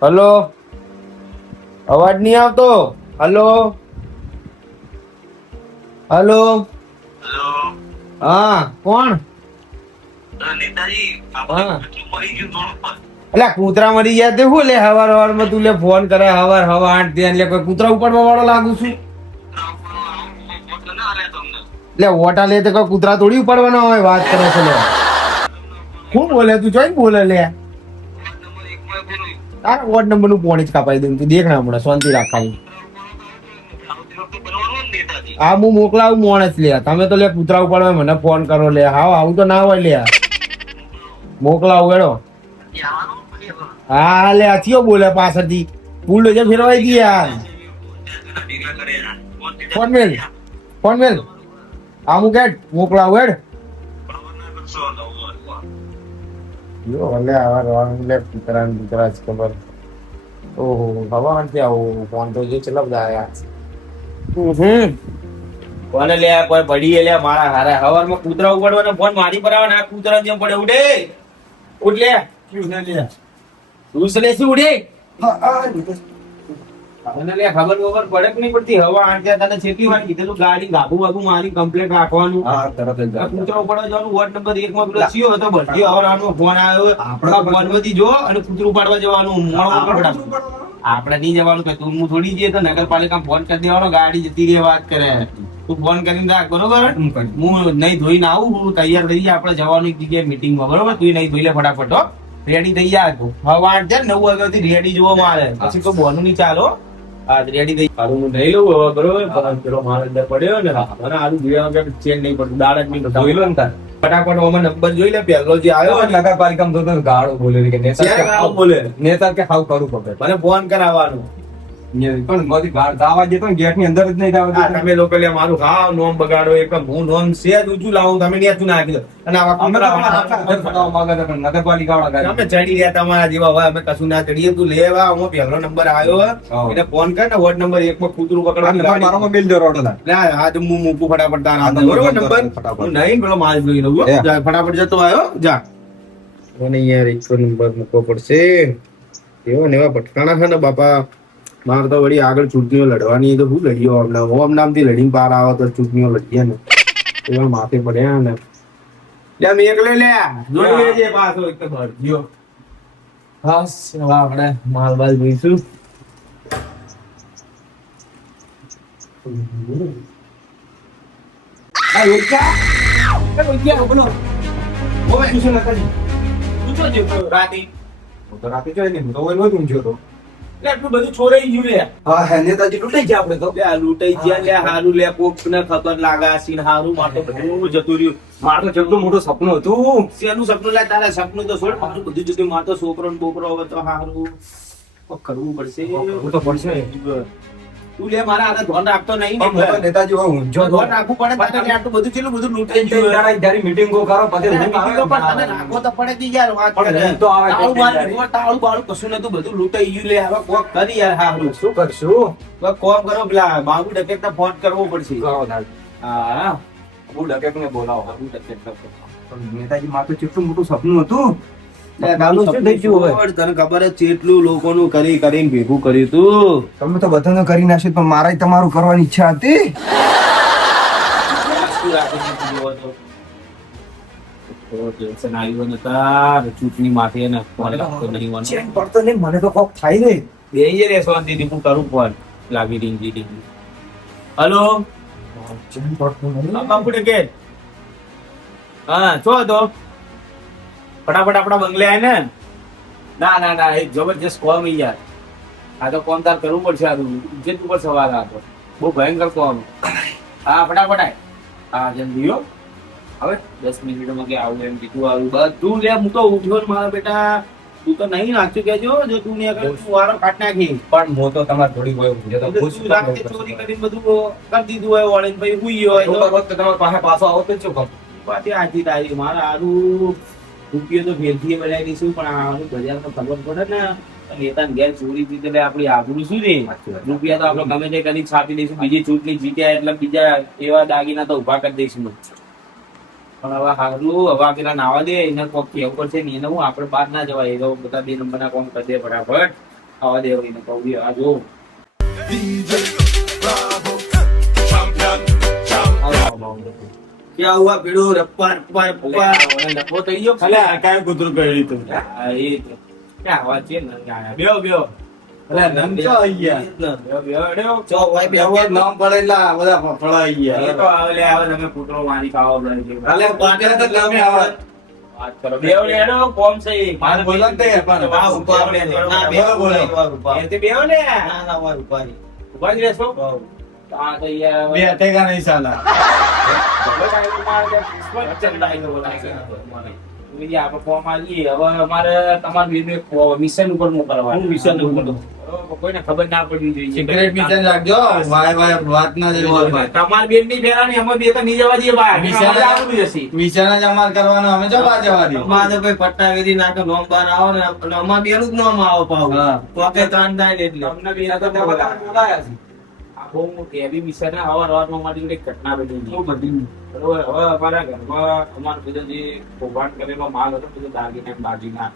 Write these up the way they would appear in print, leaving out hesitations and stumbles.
Hello, અવાજ નહીં આવતો. Hello hello. હેલો. હા, કોણ? નેતાજી, હા. મરી ગયું થોડું પણ. એટલે કૂતરા મરી ગયા તે શું લે? હવાર માં તું લે ફોન કરે હવાર 8 એટલે કોઈ કૂતરા ઉપાડવા વાળો લાગુ છું. એટલે ઓટા લે તો કોઈ કૂતરા થોડી ઉપાડવાના હોય. વાત કરે છે લે. શું બોલે તું? જોઈ બોલે લે. તારા વોર્ડ નંબર નું પોણી જ કાપાઈ દઉં. તું દેખ ના હમણાં શાંતિ રાખવાની. હા, હું મોકલાવું માણસ લે. તમે તો લે કૂતરા ઉપાડવા મને ફોન કરો લે. હા, આવું તો ના હોય લે. મોકલાવું હેડો. હા લે, અથિયો બોલે પાછળથી. ફૂલ ડોજર ફેરવાઈ ગઈ યાર. ફોન મેલ. હા, હું કે મોકલાવું હેડ. યો ભલે આવા રવાનું લે કૂતરા જ ખબર. ઓહો, હવા નથી આવું ફોન તો જે ચલા બધા આયા. કોને લે કોઈ પડી લે મારા હારે હવારમાં કૂતરા ઉપાડવાનો ફોન મારી પર આવે ને આ કૂતરા જેમ પડે ઉડે. ઉડ લે. રૂસલે શું ઉડે? મને લે ખબર પડે કે નહીં પડતી. હવા આંટ્યા તને છેટલી વાર કીધેલું ગાડી ગાભુ બાબુ મારી કમ્પ્લેટ રાખવાનું. હા, તરત જ કૂતરા ઉપાડવા જવાનું. વોર્ડ નંબર 1 માં પેલો થયો હતો ભરતી હવાનો ફોન આવ્યો. આપણા ફોન માંથી જો અને કૂતરું ઉપાડવા જવાનું. આપણે નહીં જવાનું કે તું હું થોડી જઈએ તો નગરપાલિકા ફોન કરી દેવાનો. ગાડી જતી રહે વાત કરે. તું ફોન કરીને રાખ બરોબર. હું નહીં ધોઈને આવું. હું તૈયાર થઈ જાય. આપણે જવાનું એક જગ્યાએ મીટિંગમાં બરોબર. તું નહીં ધોઈ લે ફટાફટ. રેડી થઈ જાય. તું હવા 8 9 વાગ્યાથી રેડી જોવા મારે. પછી તો બોનું નહીં ચાલો. હા, રેડી થઈ સારું હું નહીં લઉં હવે બરોબર. પેલો મારો અંદર પડ્યો ને મને આલુ જોયા ચેન નહીં પડતું. દાળ જ નહીં જોઈ લો ને તાર ફટાફટ ઓમાં નંબર જોઈ લે. પહેલો જે આવ્યો નગરપાલિકામાં તો ગાળો બોલે કે નેતા બોલે નેતા કે હાવ કરું પકડ મને ફોન કરાવવાનું. પણ મોદી બહાર દાવા દેતો ને ગેટ ની અંદર જ નહીં દાવા. તમે લોકો લે મારું ખાવ નોમ બગાડો. એક હું નોમ છે ઊંચું લાવું તમે નેતું નાખી દો. અને આવા નગરપાલિકા વાળા અમે ચડી ગયા તમારા જેવા હોય. અમે કશું ના ચડીએ. તું લેવા હું પહેલો નંબર આવ્યો એને ફોન કર ને. વોર્ડ નંબર 1 માં કૂતરું પકડવા બિલ દો રોડ આજ હું મૂકું ફટાફટ તારા બરોબર નંબર હું નહીં પેલો માલ જોઈ લઉં. ફટાફટ જતો આવ્યો જા. મને યાર એક નંબર મૂકવો પડશે. એવા ને એવા પટકાણા છે ને બાપા. મારે તો વળી આગળ ચૂંટણીઓ લડવાની તો શું લડ્યો હમણાં. ઓમ નામથી લડીને પાર આવે તો ચૂંટણીઓ લડીએ ને એવા માથે પડ્યા ને. લે મેકલે લે જોઈ લેજે પાછો એક ભરજો. બસ આપણે માલ બાલ જોઈશું. આ યોગ્યા બોલો ઓય શું નકાજી તું તો જો રાતી તો રાતે જોઈ ને તો ઓય નું જો તો એટલું બધું છોરાઈ ગયું લે. હા હે નેતાજી લૂટાઈ ગયા આપણે તો. લે લૂટાઈ ગયા લે. હારું લે કોક ને ખબર લાગા સીન હારું માટો બધું જતું રહ્યું. મારો જેટલું મોટું સપનું હતું. શેનું સપનું લે તારા સપનું તો છોડ. મારું બધું જતું. માતો છોકરો ને બોકરો હવે તો હારું કરવું પડશે. કરવું તો પડશે. તું લે મારા આને ધોન રાખતો નહીં ને નેતાજી હું જો ધોન રાખવું પડે. તારે આટલું બધું ચેલું બધું લૂટાઈ ગયું. તારી મીટિંગો કરો પછી મીટિંગો પણ તને રાખવો તો પડે કે યાર વાત કરે તો આવે તાળું બાળું કશું નતું. બધું લૂટાઈ ગયું લે. હવે કોક કરી યાર. હારું શું કરશું? હવે કોમ કરો પેલા બાબુ ડકેટ ને ફોન કરવો પડશે. હા બાબુ ડકેટ ને બોલાવો. બાબુ ડકેટ નેતાજી મારું કેટલું મોટું સપનું હતું. તને ખબર જ કેટલું લોકોનું કરી કરીને ભેગું કર્યું તું. તમે તો બધાનું કરી નાખ્યું પણ મારે તમારું કરવાની ઈચ્છા હતી. ચૂંટણી માટે મને તો કોક થાય ને બે રે શાંતિથી હું કરું ફોન લાગી ડીંગી. હલો કમ્પ્યુટર કે હા છો તો ફટાફટ આપડા બંગલે આય ને. ના એક જબરજસ્ત કોમ યાર. આ તો કોમ તાર કરવું પડશે. આ ઇજ્જત ઉપર સવાલ. આ તો બહુ ભયંકર કોમ. હા ફટાફટ આય. હા જલ્દી હો. હવે 10 મિનિટમાં કે આવું એમ કીધું. આવું બધું લે. હું તો ઉઠ્યો ને મારા બેટા. તું તો નહીં નાખ્યું કેજો. જો તું ને વારો કાઢ નાખી. પણ હું તો તમારે થોડી હોય ચોરી કરીને બધું કરી દીધું હોય. વળીને પછી હુઈ હોય તો તમારા પાસે પાછો આવો તો શું કહું. વાત આજી તારી મારા આરું રૂપિયો તો ભેલથી બનાવી દઈશું. પણ આનું બજારમાં ખબર પડે ને નેતાને ઘેર ચોરી થઈ એટલે આપણી આબરૂ શું છે? રૂપિયા તો આપણે ગમે તે કરી છાપી દઈશું, બીજી ચૂંટણી જીત્યા એટલે બીજા એવા દાગીના તો ઉભા કરી દઈશું. પણ હવે હારું, હવે આ પેલા નાવા દે, એને કોક કેવું પડશે ને, એને હું આપણે બહાર ના જવાય, એ તો બધા 2 નંબરના કામ કરી દે ફટાફટ. આવા દે એને કહું, આ જો क्या हुआ भिड़ो रप्पा रप्पा रप्पा લખવો થઈ ગયો. અલે આ કાંઈ કૂતરું કર્યું તું? હા, એ તો ક્યાં વાત છે ને, બેહો બેહો અલે નમ ચો આઈ ગયા? બેહો બેહો બેહો. चो भाई બેહો નામ પડે એટલે આ બધા ફફડા આઈ એ ગયા. તો આવે લે, આવે તમે કૂતરો મારી ખાવા પડે. અલે પાટે તો તમે આવો. વાત કરો, બેહો લે, હેડો, કોમ છે એ. મારે બોલવાનું તે પણ ना ऊपर ले ना बोलो, बोलो. ऊपर એ તે બેહો લે. ना ना वो ऊपर ही ઉભા જ રહેશો? હા તો યાર બે અટેકા નહીં સાલા. મિશન ઉપર મોકલવાનું. मिशन ऊपर કોઈને ખબર ના પડવી જોઈએ. સિક્રેટ મિશન રાખજો. વાય વાય વાત ના જવી જોઈએ. તમાર બેન ની ફેરાની અમે બે તો નહીં જવા દઈએ બહાર. મિશન અમારે આવડું જશે. મિશન જ અમાર કરવાનો, અમે જો બા જવા દઈએ. અમારે ભાઈ પટ્ટા વેરી નાખે નોમ બાર આવો ને અમાર બેનું જ નોમ આવો પાવ હા. પોકે ત્રણ થાય ને એટલે તમને બે તો બોલાયા છે. આ બહુ મોટી heavy mission છે. અવારનવાર મારી જોડે એક ઘટના બની છે. બરોબર, હવે અમારા ઘરમાં અમારો બધો જે કૌભાંડ કરેલો માલ હતો, બધો દાગીના ને બાગીના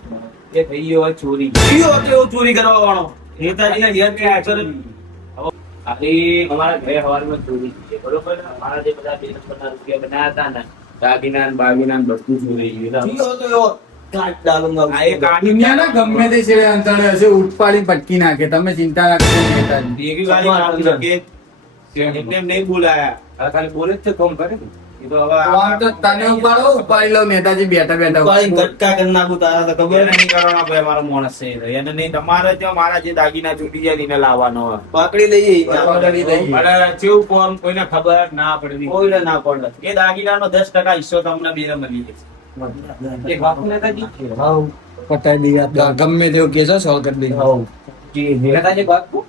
એ થઈ ગયો હવે ચોરી. કયો હતો એવો ચોરી કરવા વાળો નેતાજીને ઘેર કે અક્ષર આથી અમારા ઘરે હવારમાં ચોરી થઈ છે. બરોબર, અમારા જે બધા 2 નંબરના રૂપિયા બનાવ્યા હતા ને, દાગીના ને બાગીના ને બધું ચોરી ગયું. કયો હતો એવો કાટ ડાલુંગા આ એક દુનિયાના ગમે તે છે અંતરે હશે ઉઠપાડી પટકી નાખે. તમે ચિંતા ના કરો નેતાજી. ભેગી ગાડી મારી નાખે. એમને એમ નહીં બોલાયા. હવે ખાલી બોલે જ છે, કોમ કરે ને. એ તો હવે આમ તો તને ઉપાડો, ઉપાડી લો નેતાજી બેઠા બેઠા. ઉપાડી ગટકા કરી નાખું તારા તો ખબર એને નહીં કરવાનો ભાઈ, મારો માણસ છે એ. એને નહીં, તમારે ત્યાં મારા જે દાગીના છૂટી જાય ને એને લાવવાનો હોય. પકડી લઈએ પકડી લઈએ. અને કેવું કોણ કોઈને ખબર ના પડવી. કોઈને ના પડે એ દાગીનાનો 10% હિસ્સો તમને બેને મળી જશે. એક વાત નેતાજી. પટાઈ દઈએ. ગમે તેવું કેસો સોલ્વ કરી દઈએ. જી, નેતાજી વાત કહું?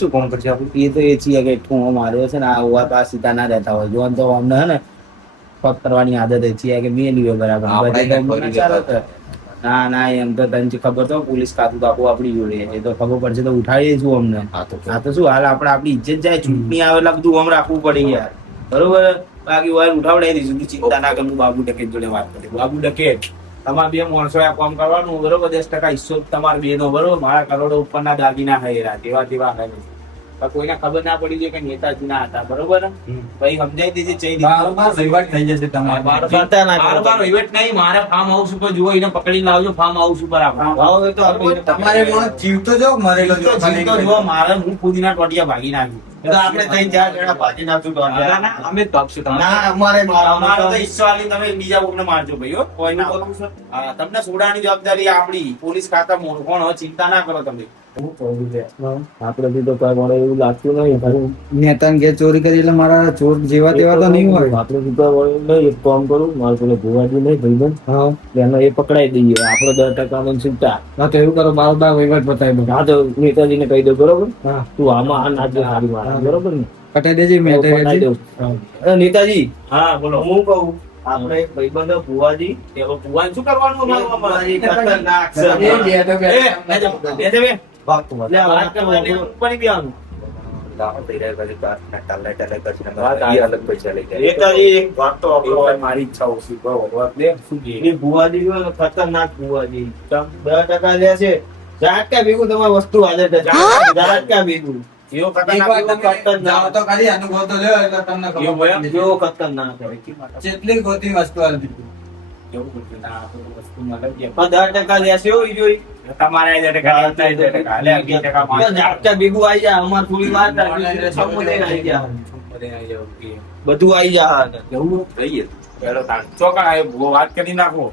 શું કોમ કરશે એ તો એ છીએ કે ઠું માર્યો છે ને આ ઓવા પા સીતા ના રહેતા હોય જો તો અમને હે ને પગ કરવાની આદત એ છીએ કે મેં લીધો બરાબર ના ના એમ તો તને ખબર તો પોલીસ ખાતું તો આખું આપડી જોડે એ તો ખબર પડશે તો ઉઠાડીએ છું અમને. આ તો શું હાલ આપણે આપડી ઇજ્જત જાય, ચૂંટણી આવે એટલે બધું આમ રાખવું પડે યાર. બરોબર, બાકી વાર ઉઠાવડાવી દઈશું. તું ચિંતા ના કર, હું બાબુ ડકેત જોડે વાત કરી. બાબુ ડકેત, તમારે 2 માણસો આ કામ કરવાનું. બરોબર, 10% હિસ્સો તમારે બેનો. બરોબર, મારા કરોડો ઉપરના દાગીના હૈરા તેવા તેવા હૈ. પણ કોઈને ખબર ના પડી જોઈએ કે નેતાજી ના હતા. બરોબર, ભાઈ સમજાઈ દીધી, ચઈ બારોબાર વહીવટ થઈ જશે તમારે. ચિંતા ના કરો. બારોબાર વહીવટ નહીં, મારે ફાર્મ હાઉસ ઉપર જુઓ, એને પકડી લાવજો. ફાર્મ હાઉસ ઉપર આપણે ભાવ એ તો આપણે તમારે માણસ જીવતો જો મરેલો જો ખાલી જીવતો જુઓ, મારે હું ખુદીના ટોટિયા ભાગી નાખ્યું. એ તો આપણે 3-4 જણા ભાજી નાખશું તો ના, ના, અમે જ ભાગશું તમારે. ના અમારે અમારે તો હિસ્સો આલી તમે બીજા કોકને મારજો ભાઈ, હો. કોઈ ના બોલું છું. હા, તમને સોડાની જવાબદારી આપણી પોલીસ ખાતા કોણ હોય, ચિંતા ના કરો તમે. આપડે તો કઈ મળે એવું લાગતું નહીં. નેતાને ઘેર ચોરી કરી એટલે મારા ચોર જેવા તેવા તો નહીં હોય. આપડે તો એક કામ કરું, મારે પેલો ભુવાજી નહીં ભાઈબંધ હા એને એ પકડાઈ દઈએ. આપડે 10% માં છૂટા. હા તો એવું કરો, બારોબાર વહીવટ બતાવી દો. હા તો નેતાજીને કહી દો. બરોબર, હા તું આમાં આ નાચે હારી મારે. બરોબર ને પટાઈ દેજે મેં પકડાઈ દઉં. નેતાજી હા, બોલો. હું કહું આપણે એક ભાઈબંધ ભુવાજી એ હવે ભુવાને શું કરવાનું અમારું અમારે? ખતરનાક છે. એ બેઠો એ, બેઠો. બેસે બે. એટલે આ વાત કરવાની ઉપર નહીં બેવાનું. નેતાજી એક વાત તો એવું આપણો હોય, મારી ઈચ્છા ઓછી કરો. વાત લે, શું કહે? એ ભુવાજી હોય ને ખતરનાક ભુવાજી. 10% લે છે. ઝાટકા ભેગું તમારી વસ્તુ હાજર થશે. ઝાટકા ભેગું એવો એક વાર ખતરનાક તમે જાઓ તો ખરી, અનુભવ તો લ્યો એટલે તમને ખબર એવું હોય? પડી જેવો ખતરનાક હોય. જશે. જેટલી ગોતી વસ્તુ આવી દીધી. એવું બધું ના, આ બધું વસ્તુ મળે જ. પણ 10% લેશે એવું જોઈ. તમારે આ 10%, હાલે 11% તો ઝાટકા ભેગું આવી જાય. અમારે થોડી વાર લાગી. સમુદાય આવી જાય. બધું આવી જાય. એવું કહીએ પેલો તાણ ચોકડ આવ્યો ભૂવો વાત કરી નાખો.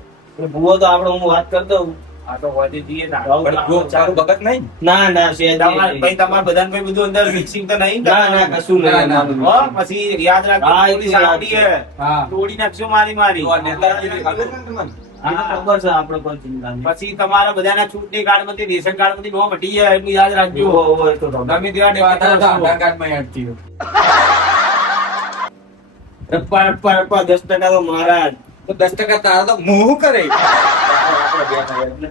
ભૂવો તો આપડે હું વાત કરી દઉં. આ તો હોતી જઈએ ના. પણ ભૂવો ચારું ભગત નહીં. ના ના છે તમારે ભાઈ તમારે બધાને ભાઈ બધું અંદર મિક્સિંગ તો નહીં ના ના કશું ના, ના. નહીં. હો, પછી યાદ રાખજો હા, એ પોલીસ યાદ આવતી હે. હા તોડી નાખશો મારી મારી. નેતાજીને ખબર છે ને તમને? એ તો ખબર છે આપણે કોઈ ચિંતા નહીં. પછી તમારા બધાના ચૂંટણી કાર્ડ માંથી રેશન કાર્ડ માંથી નો મટી જાય એટલું યાદ રાખજો. ઓહો, એ તો ખબર. ગમે તેવા આધાર ડેટા કાર્ડમાં એડ થયું. રપ્પા રપ્પા રપ્પા 10% તો મારા જ. તો 10% તારા તો મોહ કરે. આપણે બે ભાઈ એટલે.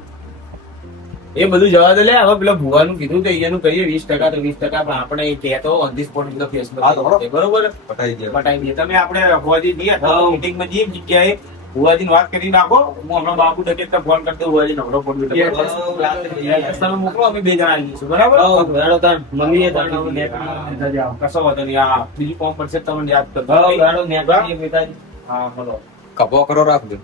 એ બધું જવા દે લે. હવે પેલા ભુવાનું કીધું તો એનું કહીએ 20% તો 20%, પણ આપણે એ કહેતો ઓન ધી સ્પોટ બધો ફેસબુક હા, તો બરોબર. બરોબર પટાઈ ગયા. પટાઈ દઈએ. તમે આપણે ભુવાજી જઈએ મીટિંગમાં જઈએ જગ્યાએ ભુવાજીને વાત કરી નાખો. હું હમણાં બાપુ ડકેતને ફોન કરતો ભુવાજી નવરો ફોન રાત્રે જઈએ. તમે મોકલો, અમે 2 જણા જઈશું બરાબર. મમ્મીએ કશો વાંધો નહીં. હા બીજું કોમ પડશે તમને યાદ કરજો. હા બોલો. કપો કરો રાખજો.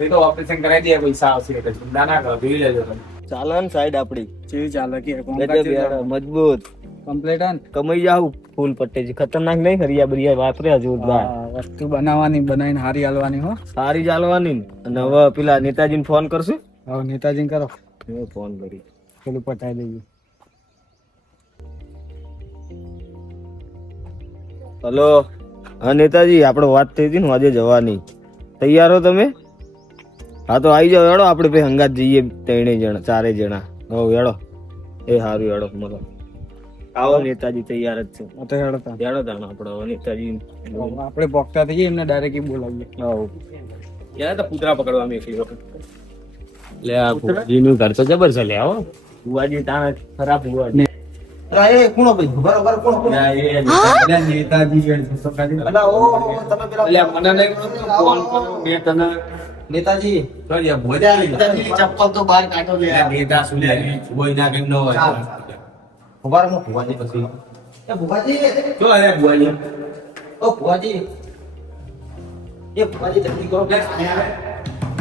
એ તો ઓપરેશન કરાવી દે, પૈસા આવશે એટલે ચિંતા ના કરો, જોઈ લેજો તમે. ચાલે ને સાઈડ આપડી કેવી ચાલે કે ગજબ યાર, મજબૂત કમ્પ્લીટ હન કમાઈ જાવ ફૂલ પટ્ટેજી. ખતરનાક નહીં, હરિયા બરિયા વાપરે જોરદાર. વસ્તુ બનાવીને હારી હાલવાની હો. સારી ચાલવાની ને. અને હવે પેલા નેતાજીને ફોન કરશું. હવે નેતાજીને કરો, મેં ફોન કરી. પેલું પટાઈ દઈએ. હલો, હા નેતાજી, આપણે વાત થઈ હતી ને આજે જવાની. તૈયાર હો તમે? હા તો આવી જાઓ હેડો, આપણે ભાઈ હંગાત જઈએ 3 જણા 4 જણા. હો હેડો. એ સારું હેડો. મતલબ આવો નેતાજી તૈયાર જ છે. આ તો હેડતા હેડો તાણ આપણે હવે નેતાજી. આપણે પોકતા થઈએ એમને ડાયરેક્ટ બોલાવીએ. યાર તો કૂતરા પકડવા મેકલી વખત. લે આ ભુવાજીનું ઘર તો જબર છે. લે આવો ભુવાજી તાણ ખરાબ ભુવાજી. એ કોણ ભાઈ બરાબર કોણ કોણ નેતાજી અલા ઓ તમે પેલા એટલે મને નહીં ફોન કર્યો મેં તને. નેતાજી નેતાજી ચપ્પલ તો બહાર કાઢો લે નેતા શું લે કોઈ ના કે ન હોય. ઉભા રહો ભુવાજી પછી એ ભુવાજી જો અરે ભુવાજી ઓ ભુવાજી એ ભુવાજી જલ્દી કરો કે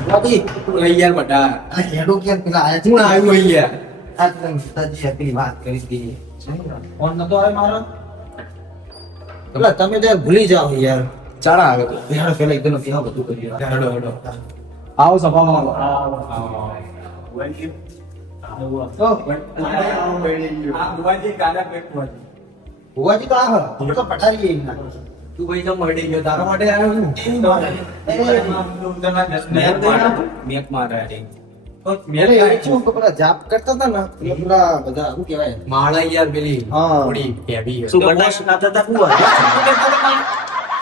ભુવાજી લઈ યાર બટા આ હેડો ક્યાં પેલા આયા છે હું આવ્યો અહીંયા. આ તમે નેતાજી પેલી વાત કરી હતી ફોન નતો આવે મારો પેલા તમે તો યાર ભૂલી જાઓ યાર ચાડા આવે તો હેડો પેલા એકદમ કેવા બધું કરી હેડો હેડો આવો સભામાં ભુવાજી તો આ અમે તો પટારીએ એમના તું ભાઈ તો મળી ગયો તારા માટે આવ્યો મેક મારા રે. મેરે એ શું કે પેલા જાપ કરતા હતા ને એટલે પેલા બધા શું કહેવાય માળા યાર પેલી હા. થોડી heavy છે. શું બટાશ ખાતા હતા ભુવા?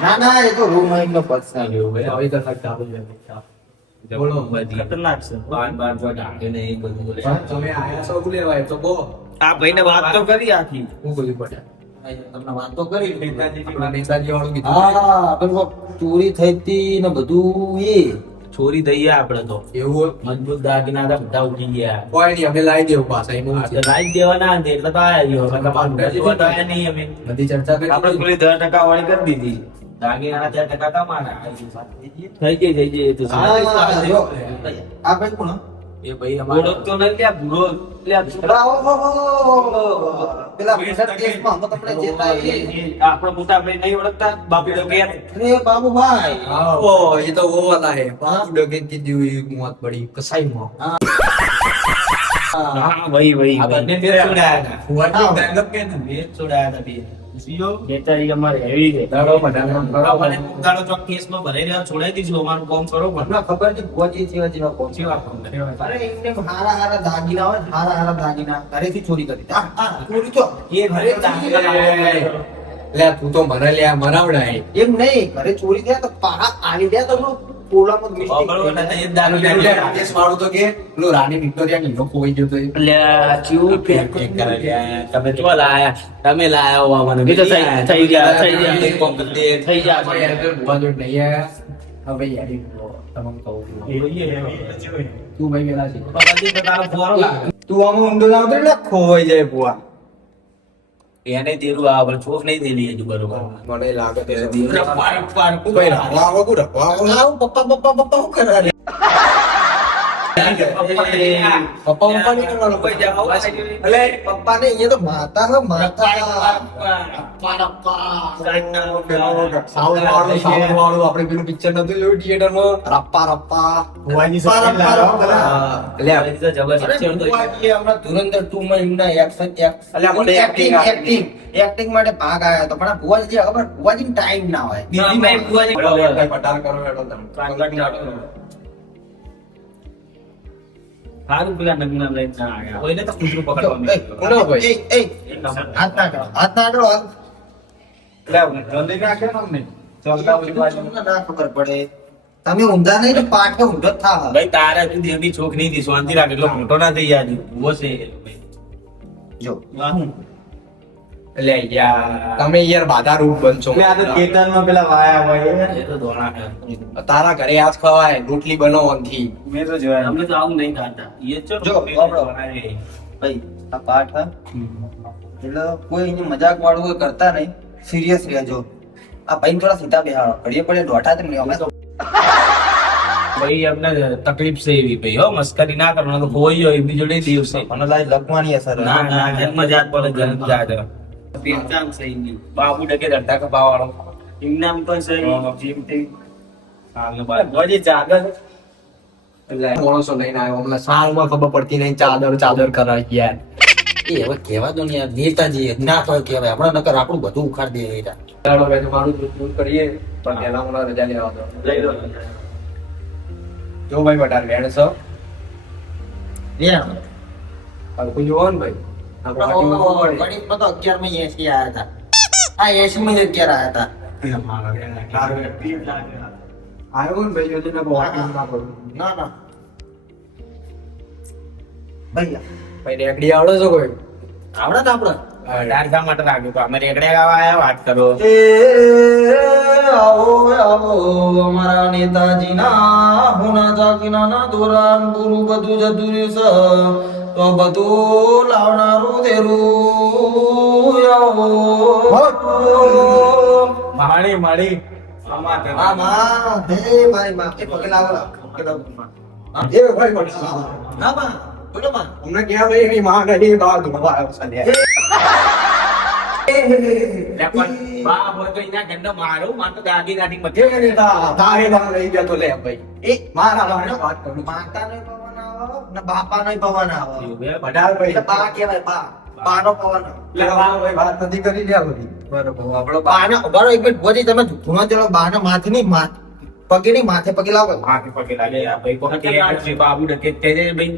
ના ના એ તો રૂમ નો પર્સનલ આવી તો શકતા આપણે. બોલો ખતરનાક છે. બાર જો ઢાંકે ને એ બધું બોલે. તમે આયા છો શું લેવાય તો કહો. આ ભાઈને વાત તો કરી આખી. હું બોલી પડ્યા તમને વાત તો કરી નેતાજી વાળું કીધું હા પેલું ચોરી થઈ હતી ને બધું એ છોરી દઈએ આપણે તો એવું મજબૂત દાગીના હતા બધા ઉઠી ગયા. કોઈ નહીં અમે લાવી દેવું પાછા એનું આ તો લાઈ જ દેવાના હતા એટલે તો આયા ગયો. તમારું ઘર જેવા તો આયા નહીં અમે. બધી ચર્ચા કરી આપણે પેલી 10% વાળી કરી દીધી. દાગીના 10% તમારા. થઈ ગઈ એ તો. હા જો આ ભાઈ કોણ એ ભાઈ અમારો ઓળખતો નહીં લ્યા ભૂરો લ્યા. પેલા ઓહો પેલા મર્ડર કેસમાં અમે તમને જેતા એ આપણો મોટા ભાઈ નહીં ઓળખતા બાપી તો કે અરે બાબુભાઈ ઓ ये तो वो वाला है पांच डगेत की दी हुई मौत पड़ी कसाई में હા વહી આ બંને બે છોડાયા હતા. फुवाजी डायलॉग के ना બે છોડાયા હતા બે. સીઓ નેતાજી અમારે હેવી છે. दाड़ो मडानो મને ઉગાડો ચોક કેસમાં ભરાઈ રહ્યા છોડાઈ દીધું અમારું કામ કરો પણ તમને ખબર છે ભુવાજી શિવાજીનો કોણ છે? કેવા કામ કરે? અરે એમને હારા દાગીના હોય હારા દાગીના ઘરેથી ચોરી કરી હતી. આ ચોરી તો એ ઘરે દાગીના ले तू तो मरा लिया मरावड़ा है એમ નહીં ઘરે ચોરી થયા તો પાહા આવી ગયા તો પોલામાં બરોબર મિસ્ટેક હતા, એ દાગીના केस मारो तो के लो रानी विक्टोरिया की लो कोई जो तो લ્યા ચીવું ફેંક કરાવ્યા. તમે કેવા લાયા? તમે લાયા હો અમને. એ તો થઈ ગયા. એક કોમ કરી દે. થઈ ગયા यार बुआ जो नहीं है अब भाई यार तमाम कहूं तू भाई मेरा छी બાબાજી તો તારો ફોરો લાગે. तू आम ઊંડો ના ઉતરે એટલે ખોવાઈ જાય બુઆ એને તેરું આ પણ ચોખ નહીં થયેલી હજુ બરોબર. મને લાગે તે ભાઈ રખવાવો કુ રખવાવો પપ્પા હું કરે પપ્પા ની કરવાનો અલે પપ્પા ને અહીંયા તો માતા હે માતા સાઉન્ડ વાળું આપણે પેલું પિક્ચર નતું જોયું થિયેટર માં રપ્પા રપ્પા ભુવાજી બાબાજી તો જબરજસ્ત છે. હમણાં ધુરંધર 2 માં એમના acting એક્ટિંગ માટે ભાગ આવ્યો હતો પણ આ ભુવાજી ખબર ભુવાજી ટાઈમ ના હોય બીજી ભાઈ બુઆજી બરોબર. પટાર કરો હેડો તમે સારું પેલા નગના લઈને ના આવ્યા. કોઈને તો કૂતરું પકડવા એ, માંડ્યું. કોનો ભાઈ? એ, હાથ ના કરો હાથ ના કરો લે જલ્દી નાખે ને અમને ચાલતા તમને ના ખબર પડે તમે ઊંધા નહીં તો પાઠે ઊંધો જ થાવ. ભાઈ તારે તું દેવની છોક નહીં દી શાંતિ રાખ એટલો મોટો ના થઈ જાય ઉભો છે જો એટલે યાર તમે યાર બાધા રૂપ બનશો. મેં આ તો ખેતરમાં પેલા વાયા હોય એ તો ધોળા છે. તારા ઘરે આજ ખવાય રોટલી બનાવવાથી. મેં તો જોયા અમે તો આવું નહીં ખાતા એ ચો જો, બાપડો. ભાઈ આ પાઠ હા એટલે કોઈ એની મજાક વાળું કોઈ કરતા નહીં, સિરિયસ રહેજો. આ ભાઈ થોડા સીધા બેહાડો, ઘડીએ પડે દોઢા જ નહીં અમે તો. ભાઈ અમને તકલીફ છે એવી ભાઈ હો મસ્કરી ના કરવાનો તો હોય એમની જોડે દિવસે મને લાગે લખવાની અસર ના ના જન્મ જાત પર જન્મ જાત પહેચાન છે એમની બાબુ ડકે ધરતા કપા વાળો એમ નામ તો છે જીમ તે હાલનો બાદ વજે જાગર એટલે માણસો લઈને આવ્યો અમને સાલમાં ખબર પડતી નહીં ચાદર કરાય યાર. એ હવે કહેવા દો ને યાર, નેતાજી ના તો કહેવાય હમણાં નકર આપણું બધું ઉખાડી દે યાર. ચાલો ભાઈ મારું દૂધ કરીએ પણ પહેલા મને રજા લેવા દો. લઈ લો જો ભાઈ બટાર વેણ છો વેણ. હલકું જોવો ને ભાઈ આ પાર્ટીમાં ખબર પડે. ગણિતમાં તો 11 માં 80 આયા હતા. આ 80 માં 11 આયા હતા. આવ્યો ને ભાઈ યોજના બહુ આગળ ના પડું. ના ના ભાઈ ભાઈ રેકડી આવડે છે કોઈ? આવડે ને આપણે ડારગા માટે રાખ્યું તો અમે રેકડે ગાવા આયા વાત કરો એ આવો આવો અમારા નેતાજીના હોના ચાકીના ના દોરાન પૂરું બધું જતું રહ્યું છે તો બધું લાવનારું દેરું આવો માળી માળી હા માં હે મારી માં એ પગે લાવો પગે લાવો. એ ભાઈ બટા હા માં બોલો માં. અમને ક્યાં ભાઈ એની માં નહીં બહાર ધોવા આવ્યો છે લે. લે પણ બા બોલ તો ઇના ગંડો મારું માર તો દાદી દાદી મત એ નેતા તારે નામ લઈ ગયા તો લે ભાઈ એ મારા નામે વાત કરું માતા નો પવન આવો ને બાપા નો પવન આવો બધા ભાઈ એટલે બા કહેવાય બા બાનો પવન આવો. લે ભાઈ વાત નથી કરી લે બધી બરોબર આપણો બાના ઉભારો એક મિનિટ ભોજી તમે ધૂણો ચલો બાના માથે નહીં પગે નહીં માથે પગે લાવો. આકે પગે લાગે આ ભાઈ કોણ કે આ બાબુ ડકે તે ભાઈ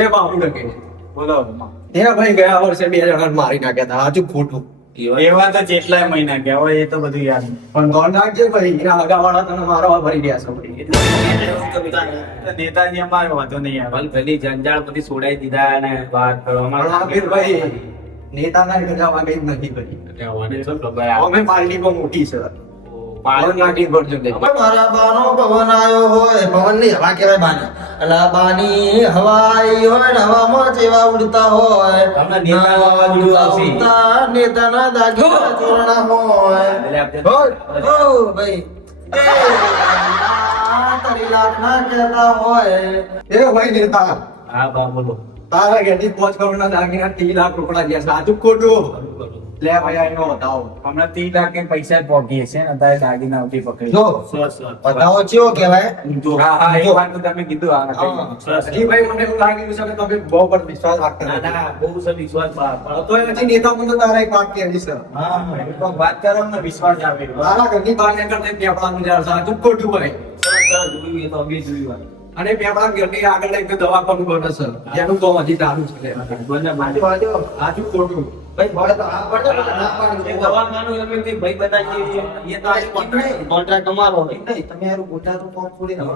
એ બાપુ ડકે બોલો એ ભાઈ ગયા વર્ષે 2 જણા મારી નાખ્યા હતા હજુ ખોટું એવા તો જેટલાય મહિના ગયા હોય એ તો બધું યાદ પણ ધોન રાખજે ભાઈ એના આગળવાળા તને મારવા ભરી ગયા છો ભાઈ નેતાજી અમારે વાંધો નહીં આવે ભલ ભલી જંજાળ બધી છોડાઈ દીધા અને વાત પણ આ કરવામાં ફિર ભાઈ નેતાના ગજાવા ગઈ નથી ભાઈ અમે પાર્ટી પણ મોટી છે પાલન નાખી પડજો લે મારા બાનો પવન આવ્યો હોય પવન ની હવા કહેવાય બાની અલા બાની હવાઈ હોય ને હવામાં જેવા ઉડતા હોય હમણાં નેતા વાવાઝોડું આવશે. ઉડતા નેતાના દાગીના ચોરણા હોય ઓ ભાઈ એ દાગીના તારી લાખના કહેતા હોય એ ભાઈ નેતા હા બા બોલો તારા ઘેરથી 5 કરોડના દાગીના 3 લાખ રૂપિયા ગયા સાચું ખોટું લે ભાઈ આ એનો બતાવો હમણાં 3 લાખ કે પૈસા જ પોકી છે ને તારે દાગીના ઉઠી પકડી જો બતાવો ચેવો કહેવાય હા હા એ વાત તો તમે કીધું આ હજી ભાઈ મને એવું લાગી રહ્યું છે કે તમે બહુ પર વિશ્વાસ રાખતા ના નથી ના બહુ છે વિશ્વાસ બા પણ તો પછી નેતા મને તારા એક વાત કહેવી છે હા તો વાત કરો ને વિશ્વાસ આવે મારા ઘરની બહાર નીકળતે પેપડા ગુજાર સાચું ખોટું ભાઈ જોયું તો અમે જોયું અને પેપડા ઘરની આગળ એક દવાખાનું બને છે જેનું કામ હજી ચાલુ છે સાચું ખોટું ભાઈ બોલે તો આ પડતો ના પાડી દવાખાનું એમ કે ભાઈ બતાવીએ એ તો આજે કોન્ટ્રાક્ટ તમારો નહીં તમે યાર ગોટાનું કામ છોડી નાખો.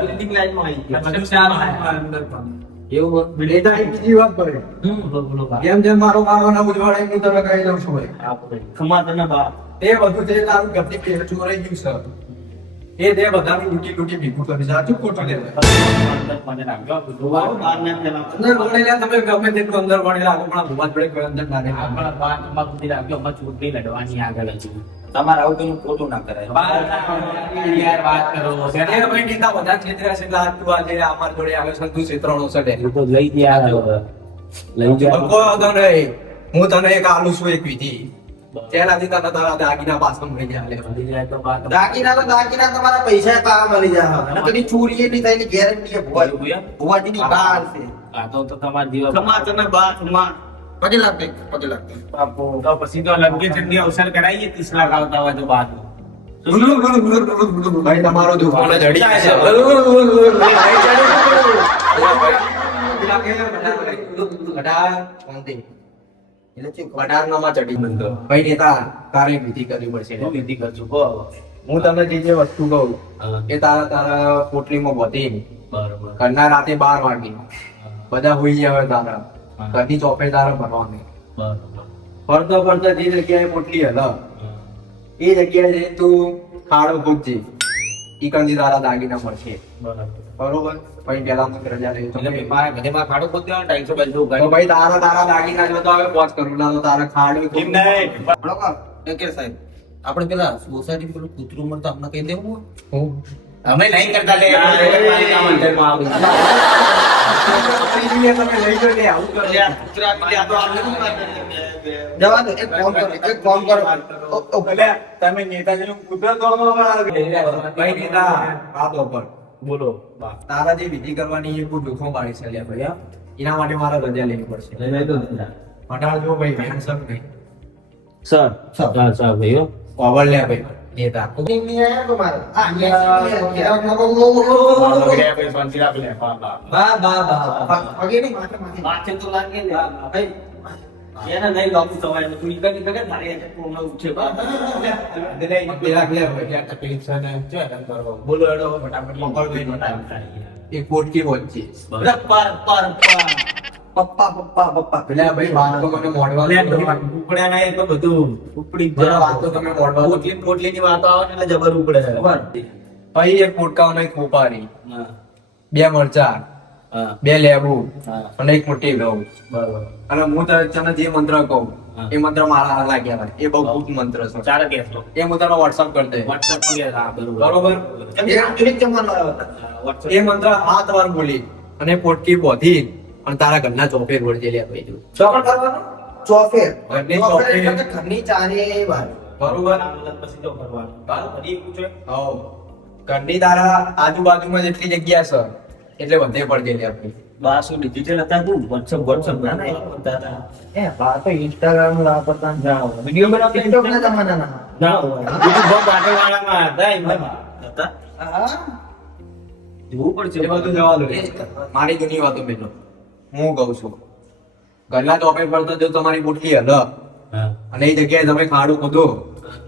બિલ્ડિંગ લાઈનમાં આવી ગયા બધું ચાલુ છે અંદર પણ. એવું નેતા એક બીજી વાત ભાઈ બોલો બા જેમ જેમ મારો મારવાના ઉજવાડે એમ હું તને કહી દઉં છું ભાઈ ખમા તને બા એ બધું જે તારું ઘરની પેટ ચોરાઈ ગયું છે એ તે બધાનું લૂંટી લૂંટી ભેગું કરી સાચું ખોટું લે મને લાગ્યો જોવાનું બાર ના પેલા અંદર ભણેલા તમે ગમે તેટલું અંદર ભણેલા આગળ પણ ભૂવા જોડે કોઈ અંદર ના રહે. આપણા બાર નંબર સુધી લાગ્યો અમે ચૂંટણી લડવાની આગળ હતી તમારે આવું કઈ ખોટું ના કરાય. યાર વાત કરો એ ભાઈ નેતા બધા છેતર્યા છે એટલે આ તું આજે અમાર જોડે આવે સંતુ છેતરાણો છે ડે. તો લઈ ગયા લઈ પણ કોઈ વાંધો નહીં. હું તને એક આલુ છું એક વિધિ તેનાથી તને તારા દાગીના પાછળ મળી ગયા લે. જાય તો બાર દાગીના તો દાગીના તમારા પૈસા પાછા મળી જાય અને કદી ચોરી એ નહીં થાય ની ગેરંટી ભુવાજી ની બહાર છે. આ તો તમારા જીવન તને બાત માં પગે લાગતે બાપો તો પછી તો લંકે ચંડી અવસર કરાઈએ 30 લાખ આવતા હોય તો બાદ ભાઈ તમારો દુકાને જડી છે. ભાઈ નેતા તારે વિધિ કરવી પડશે વિધિ કરજો કહો હું તને જે વસ્તુ કહું હા. એ તારા પોટલીમાં બધી બરોબર ઘરના રાતે 12 વાગે બધા હોઈ ગયા હોય તારા હા. ઘરની ચોપે તારા ભરવાની બરોબર ફરતા ફરતા જે જગ્યાએ પોટલી હલ એ જગ્યાએ તું ખાડો ભૂગજી ઈ કંદી તારા દાગીના મળશે બરોબર બરોબર પછી પેલા હું રજા લઈ તો એટલે મારા ઘરે માં ખાડો ખોદ દેવાનો ટાઈમ છે બધું તો ભાઈ તારા દાગીના જો તો હવે પોચ કરું ના તો તારા ખાડો એમ નહીં. બરોબર એ કે સાહેબ આપણે પેલા સોસાયટી પેલું કૂતરું મળતા આપણે કહી દેવું હું અમે નહીં કરતા લે પાલિકા મંદિરમાં આવું. તમે લઈ જો લે આવું કરો કૂતરા પીલે આ તો આપણે શું વાત જવા દો એક ફોન કરો એટલે તમે નેતાજીનું કૂતરા તોડવામાં ભાઈ નેતા વાત ઉપર બોલો તારા જે વિધિ કરવાની એ ખૂબ જોખમ વાળી છે લ્યા ભાઈ હા. એના માટે મારે રજા લેવી પડશે અઢાર જો ભાઈ handsome નહીં સર સર સર ભાઈઓ પાવર લે ભાઈ નેતા બા બા બા માથે તો લાગે ને ભાઈ એને નહીં લાગુ તમારે તું ઈ કરી શકે તારે આજે પૂર્ણ ઉઠે બા પેલા લે ભાઈ ક્યાં તકલીફ છે ને જો હેરાન કરો બોલો એડો ફટાફટ પકડ દઈ એક પોટકી વચ્ચે પર પર પપ્પા પેલા ભાઈ વાત તો મને મોડવા ઉપડ્યા ના એ તો બધું ઉપડી જ જરા વાત તો તમે મોડવા પોટલી પોટલી ની વાતો આવે ને એટલે જબર ઉપડે બરાબર. ભાઈ એક પોટકાનો એક ખોપારી હા 2 મરચા હા 2 લેબુ હા અને એક મોટી ઘઉં બરોબર અને હું તને જે મંત્ર કહું હા. એ મંત્ર મારા હાથ લાગ્યા હોય. એ બહુ ગુપ્ત મંત્ર છે ચાલે કેસ લો એ હું તને વોટ્સઅપ કરી દે WhatsApp પર ગયા હા બરોબર બરોબર WhatsApp એ મંત્ર 7 વાર બોલી અને પોટકી બોધી અને તારા ઘરના ચોપે રોડજે લે ભાઈ તું ચોફેર ઘરની ચોપે ઘરની ચારે વાર બરોબર પછી તો કરવાનું બાર ફરી પૂછે હવ ઘરની તારા આજુબાજુમાં જેટલી જગ્યા છે એટલે બધે પડજે લે ભાઈ બાસુ ડિજિટલ હતા તું WhatsApp ના ના હતા હતા એ બા તો ઇન્સ્ટાગ્રામ વાપરતા જાઓ વિડિયો બનાવતા ટિકટોક ના જમાનાના જાઓ YouTube બાટે વાળામાં હતા એમાં હતા હા જોવું પડશે એ બધું જવા દો મારી જૂની વાતો બેનો હું કહું છું ઘરના ચોપે પર તો જો તમારી પોટલી હલ હા અને એ જગ્યાએ તમે ખાડું ખોદો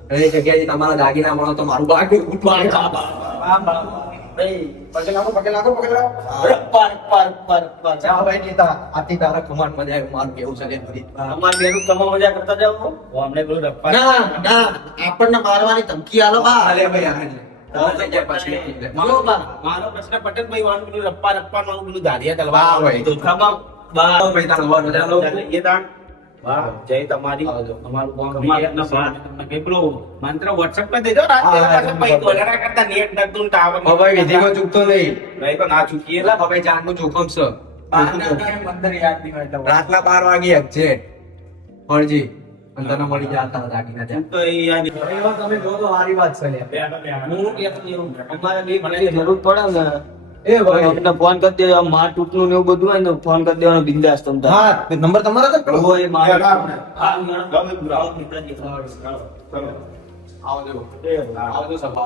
અને એ જગ્યાએ તમારા દાગીના મળો તો મારું બાકી ઉઠવાનું પગે લાગો પર ચા ભાઈ નેતા આથી તારા કમાન્ડ મજા આવ્યું મારું કેવું છે લે બધી અમાર બેનું તમે મજા કરતા જાવ તો અમને પેલું રપ્પા ના ના આપણને મારવાની ધમકી આલો બા અલે ભાઈ આને હવે જગ્યા પાછી મારો પ્રશ્ન પટેલભાઈ વાળું પેલું રપ્પા મારું પેલું દાદિયા તલવાર વાહ ભાઈ. તો ખબર બા ભાઈ તારો વાર રજા લો એ તાણ વાહ જય તમારી આવજો. અમારું કામ તમારા બા તમને કે પેલો મંત્ર WhatsApp પર દેજો રાત પછી ડોલરા કરતા નેટ નતું ટાવર હવે ભાઈ વિધિમાં ચૂકતો નહીં ભાઈ તો ના ચૂકીએ એટલે હવે જાનનું જોખમ છે રાતના 12 વાગે છે ફરજી અને તને મળી જાય તારા દાગીના ત્યાં તો એ યાદ એવા તમે જો તો સારી વાત છે લે. હું કહેતો એવું અમારે બી મને જરૂર પડે ને એ ભાઈ અમને ફોન કરી દેજો માર તૂટનું ને એવું બધું હોય ને ફોન કરી દેવાનો બિંદાસ તમને હા નંબર તમારો છે પેલો? હોય મારો હા, હા ગમે આવો મિત્રજી આવજો આવજો સભા